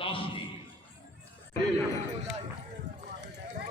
10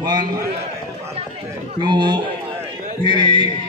One, 2, 3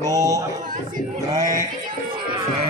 2 3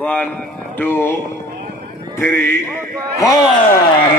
1 2 3 4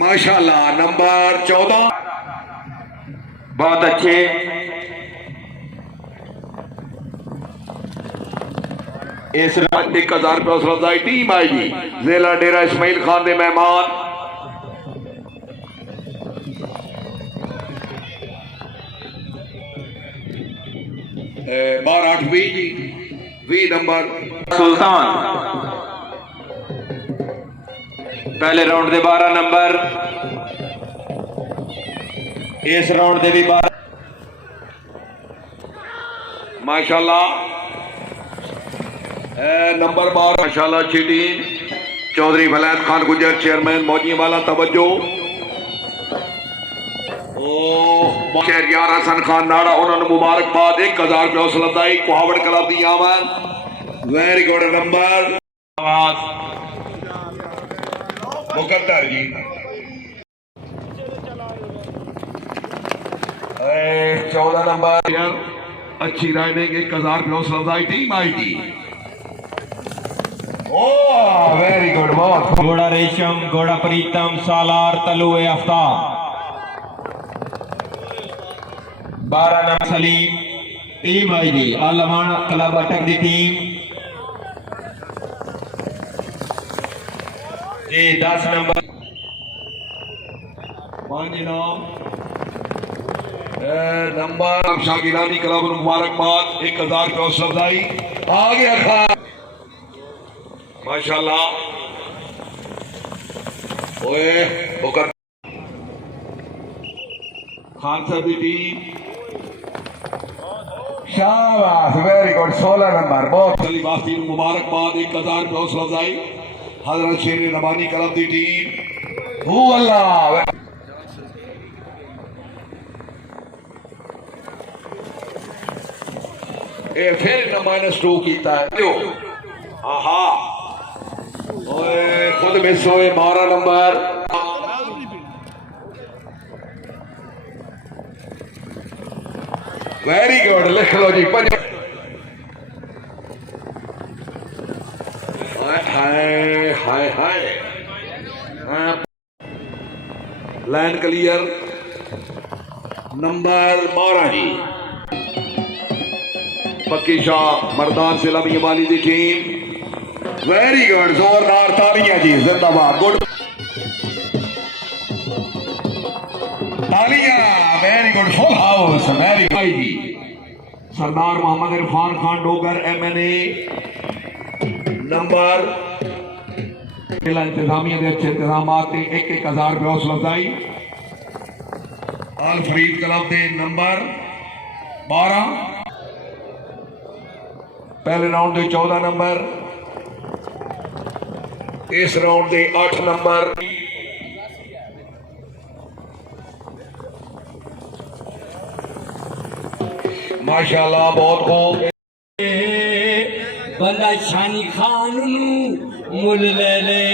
माशाल्लाह number 14 बहुत अच्छे। इस 1000 रुपये हौसला अफजाई टीम आएगी जिला डेरा इस्माइल खान दे मेहमान। बार 8 20 नंबर सुल्तान पहले राउंड दे 12 नंबर, इस राउंड दे भी 12 माशाल्लाह। नंबर 12 माशाल्लाह अच्छी टीम। चौधरी वलैद खान गुजर चेयरमैन मौजी वाला तवज्जो। शहरियार हसन खान नाड़ा उन्होंने मुबारकबाद। 1000 रुपये हौसला अफजाई कुहावड़ क्लब दी आमद। वेरी गुड नंबर मुकद्दर जी 14 नंबर अच्छी राइडिंग। 1000 रुपये हौसला अफजाई टीम आएगी। वेरी गुड बहुत। घोड़ा रेशम, घोड़ा प्रीतम, सालार, तलुए आफ्ताब। 12 नंबर सलीम टीम आई जी आलमान क्लब अटक दी टीम। जी 10 नंबर 5 नंबर शागिरानी क्लब मुबारकबाद। 1000 रुपये हौसला अफजाई आ गया खान माशाल्लाह। ओए होकर खान साहब की टीम शाबाश वेरी गुड। 16 नंबर बहुत चली वास्ती मुबारकबाद। 1000 रुपये हौसला अफजाई हजरत शेर रबानी क्लब की टीम। हू अल्लाह ए फिर -2 कीता है क्यों? आहा ओए खुद मिस होए। 12 नंबर वेरी गुड लिख लो जी। हाय हाय हाय लैंड क्लियर नंबर 12 जी पक्की शाह मर्दान से लमी वाली दी टीम। वेरी गुड जोरदार तालियां जी जिंदाबाद। गुड तालियां very good full house very भाई जी। सरदार मोहम्मद इरफान खान डोगर MNA नंबर जिला इंतजामिया के अच्छे इंतजाम 1000 रुपये हौसला अफजाई। अल फरीद क्लब के नंबर 12 पहले राउंड के 14 नंबर, इस राउंड के 8 नंबर। माशाल्लाह बहुत खूब। बंदा शानी खान मुल ले ले।